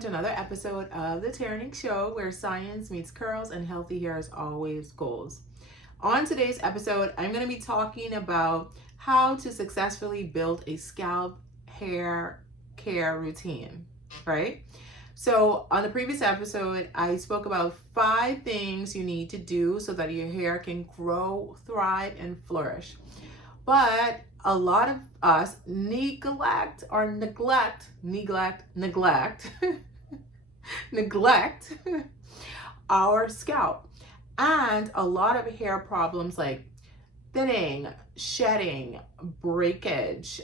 To another episode of the Terrinique Show, where science meets curls and healthy hair is always goals. On today's episode, I'm going to be talking about how to successfully build a scalp hair care routine, right? So on the previous episode, I spoke about 5 things you need to do so that your hair can grow, thrive, and flourish. But a lot of us neglect our scalp, and a lot of hair problems like thinning, shedding, breakage,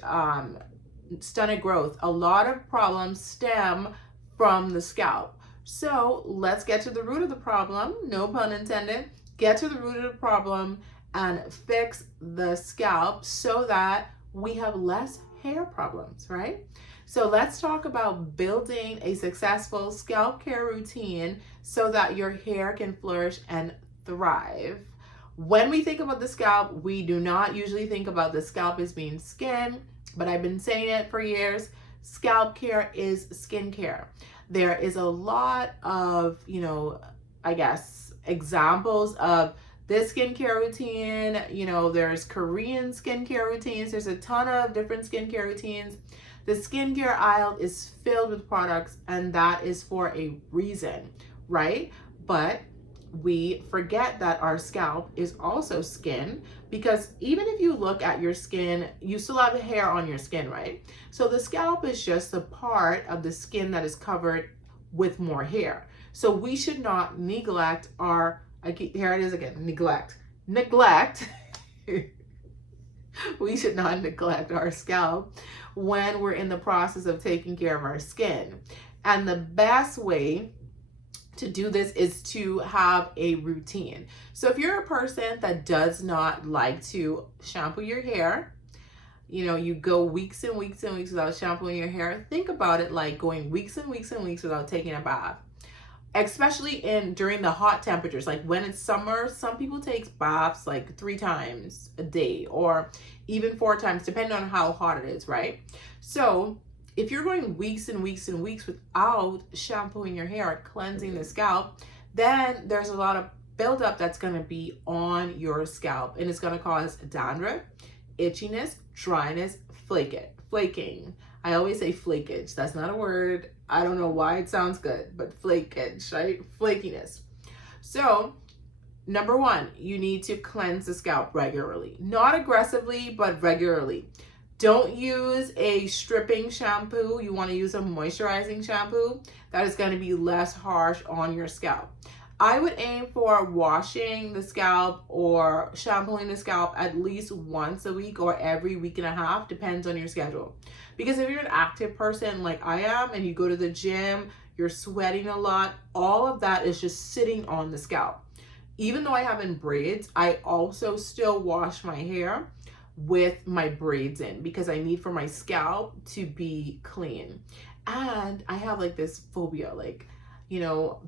stunted growth. A lot of problems stem from the scalp. So let's get to the root of the problem, no pun intended. Get to the root of the problem and fix the scalp so that we have less hair problems, right? So let's talk about building a successful scalp care routine so that your hair can flourish and thrive. When we think about the scalp, we do not usually think about the scalp as being skin, but I've been saying it for years. Scalp care is skin care. There is a lot of, examples of this skincare routine. There's Korean skincare routines. There's a ton of different skincare routines. The skincare aisle is filled with products, and that is for a reason, right? But we forget that our scalp is also skin, because even if you look at your skin, you still have hair on your skin, right? So the scalp is just a part of the skin that is covered with more hair. So we should not neglect our, here it is again, neglect. We should not neglect our scalp when we're in the process of taking care of our skin. And the best way to do this is to have a routine. So if you're a person that does not like to shampoo your hair, you go weeks and weeks and weeks without shampooing your hair, think about it like going weeks and weeks and weeks without taking a bath. Especially during the hot temperatures, like when it's summer, some people take baths like 3 times a day or even 4 times, depending on how hot it is, right? So if you're going weeks and weeks and weeks without shampooing your hair or cleansing the scalp, then there's a lot of buildup that's going to be on your scalp, and it's going to cause dandruff, itchiness, dryness, flaking. I always say flakage. That's not a word. I don't know why it sounds good, but flakage, right? Flakiness. So, number 1, you need to cleanse the scalp regularly. Not aggressively, but regularly. Don't use a stripping shampoo. You want to use a moisturizing shampoo that is going to be less harsh on your scalp. I would aim for washing the scalp or shampooing the scalp at least once a week or every week and a half, depends on your schedule. Because if you're an active person like I am and you go to the gym, you're sweating a lot, all of that is just sitting on the scalp. Even though I have in braids, I also still wash my hair with my braids in because I need for my scalp to be clean. And I have like this phobia,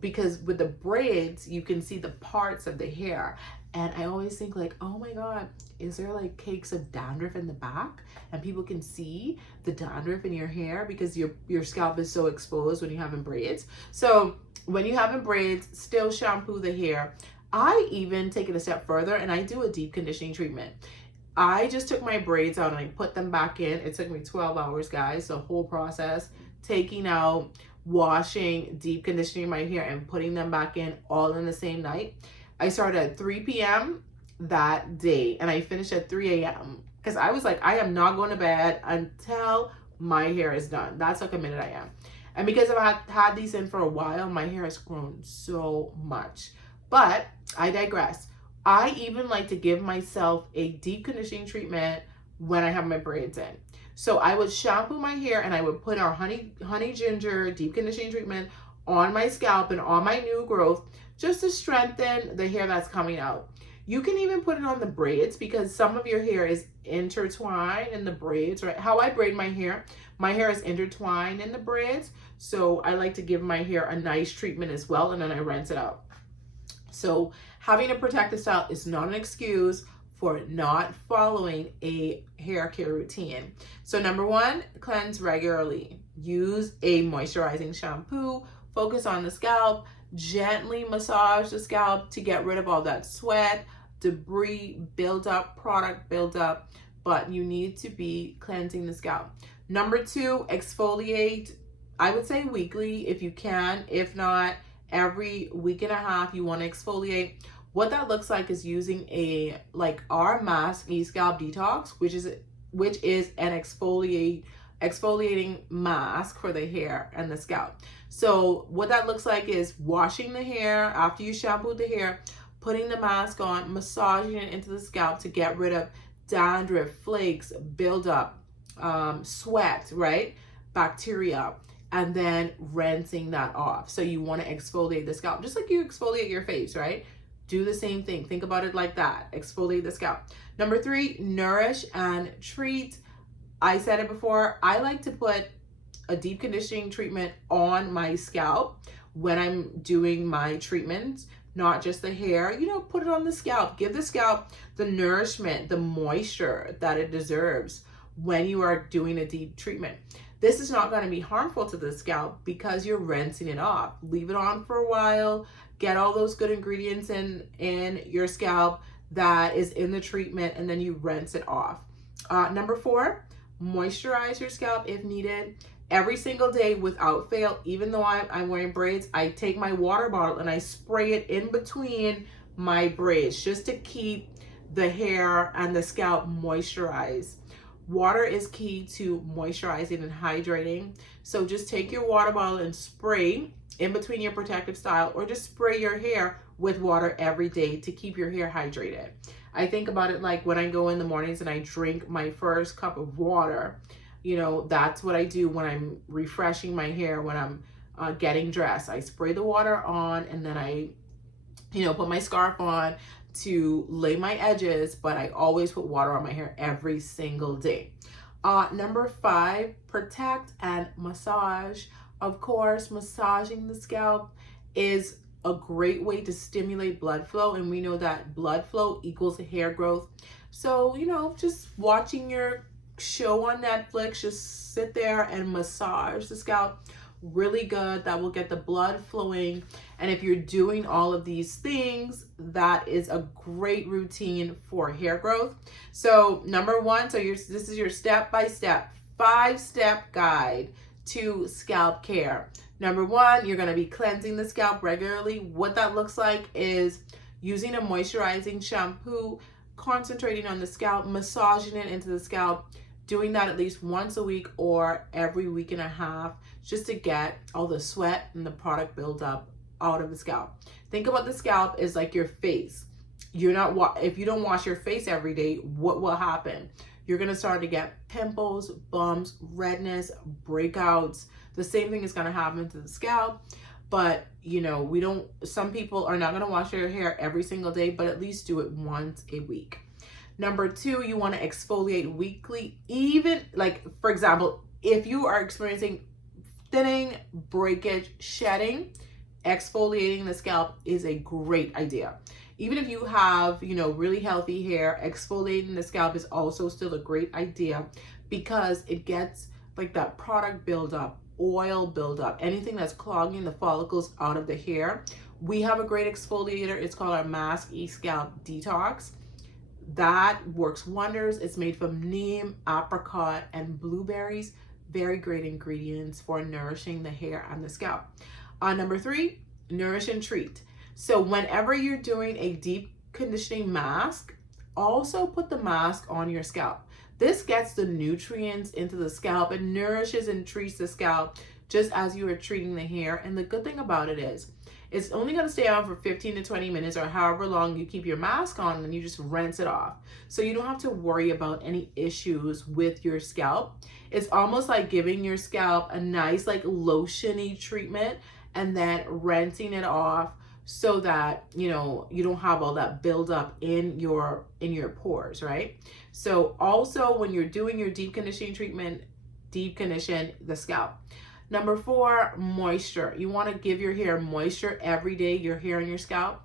because with the braids, you can see the parts of the hair. And I always think like, oh my God, is there like cakes of dandruff in the back? And people can see the dandruff in your hair because your scalp is so exposed when you have in braids. So when you have in braids, still shampoo the hair. I even take it a step further and I do a deep conditioning treatment. I just took my braids out and I put them back in. It took me 12 hours, guys, the whole process, taking out, washing, deep conditioning my hair, and putting them back in all in the same night. I started at 3 p.m. that day and I finished at 3 a.m. because I was like, I am not going to bed until my hair is done. That's how committed I am. And because I've had these in for a while, my hair has grown so much. But I digress. I even like to give myself a deep conditioning treatment when I have my braids in. So I would shampoo my hair and I would put our honey ginger deep conditioning treatment on my scalp and on my new growth just to strengthen the hair that's coming out. You can even put it on the braids because some of your hair is intertwined in the braids, right? How I braid my hair is intertwined in the braids. So I like to give my hair a nice treatment as well, and then I rinse it out. So having a protective style is not an excuse for not following a hair care routine. So number 1, cleanse regularly. use a moisturizing shampoo, focus on the scalp, gently massage the scalp to get rid of all that sweat, debris, buildup, product buildup, but you need to be cleansing the scalp. Number 2, exfoliate. I would say weekly if you can. If not, every week and a half you want to exfoliate. What that looks like is using our mask, Scalp Detox, which is an exfoliating mask for the hair and the scalp. So what that looks like is washing the hair after you shampoo the hair, putting the mask on, massaging it into the scalp to get rid of dandruff, flakes, buildup, sweat, right? Bacteria, and then rinsing that off. So you want to exfoliate the scalp, just like you exfoliate your face, right? Do the same thing. Think about it like that. Exfoliate the scalp. Number 3, nourish and treat. I said it before, I like to put a deep conditioning treatment on my scalp when I'm doing my treatments, not just the hair. Put it on the scalp. Give the scalp the nourishment, the moisture that it deserves when you are doing a deep treatment. This is not going to be harmful to the scalp because you're rinsing it off. Leave it on for a while. Get all those good ingredients in your scalp that is in the treatment, and then you rinse it off. Number 4, moisturize your scalp if needed. Every single day without fail, even though I'm wearing braids, I take my water bottle and I spray it in between my braids just to keep the hair and the scalp moisturized. Water is key to moisturizing and hydrating. So just take your water bottle and spray in between your protective style, or just spray your hair with water every day to keep your hair hydrated. I think about it like when I go in the mornings and I drink my first cup of water. That's what I do when I'm refreshing my hair, when I'm getting dressed. I spray the water on, and then I, put my scarf on to lay my edges, but I always put water on my hair every single day. Number 5, protect and massage. Of course, massaging the scalp is a great way to stimulate blood flow, and we know that blood flow equals hair growth. So, just watching your show on Netflix, just sit there and massage the scalp. Really good. That will get the blood flowing. And if you're doing all of these things, that is a great routine for hair growth. So number 1, this is your step-by-step 5-step guide to scalp care. Number 1, you're going to be cleansing the scalp regularly. What that looks like is using a moisturizing shampoo, concentrating on the scalp, massaging it into the scalp, doing that at least once a week or every week and a half, just to get all the sweat and the product buildup out of the scalp. Think about the scalp as like your face. If you don't wash your face every day, what will happen? You're going to start to get pimples, bumps, redness, breakouts. The same thing is going to happen to the scalp. But, some people are not going to wash their hair every single day, but at least do it once a week. Number 2, you want to exfoliate weekly. Even for example, if you are experiencing thinning, breakage, shedding, exfoliating the scalp is a great idea. Even if you have, really healthy hair, exfoliating the scalp is also still a great idea because it gets that product buildup, oil buildup, anything that's clogging the follicles out of the hair. We have a great exfoliator. It's called our Mask Scalp Detox. That works wonders. It's made from neem, apricot, and blueberries. Very great ingredients for nourishing the hair and the scalp. Number 3, nourish and treat. So whenever you're doing a deep conditioning mask, also put the mask on your scalp. This gets the nutrients into the scalp and nourishes and treats the scalp just as you are treating the hair. And the good thing about it is, it's only going to stay on for 15 to 20 minutes or however long you keep your mask on, and then you just rinse it off. So you don't have to worry about any issues with your scalp. It's almost like giving your scalp a nice lotion-y treatment and then rinsing it off so that you don't have all that buildup in your pores, right? So also when you're doing your deep conditioning treatment, deep condition the scalp. Number 4, moisture. You want to give your hair moisture every day, your hair and your scalp.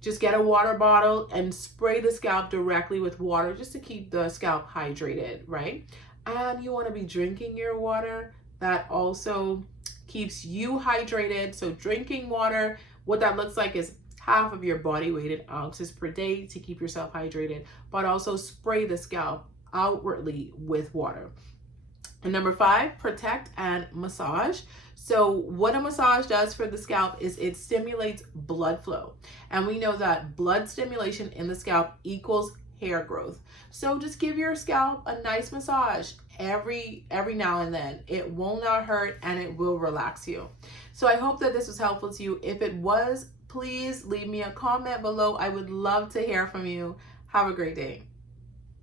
Just get a water bottle and spray the scalp directly with water just to keep the scalp hydrated, right? And you want to be drinking your water that also keeps you hydrated. So drinking water, what that looks like is half of your body weight in ounces per day to keep yourself hydrated, but also spray the scalp outwardly with water. And number 5, protect and massage. So what a massage does for the scalp is it stimulates blood flow. And we know that blood stimulation in the scalp equals hair growth. So just give your scalp a nice massage every now and then. It will not hurt and it will relax you. So I hope that this was helpful to you. If it was, please leave me a comment below. I would love to hear from you. Have a great day.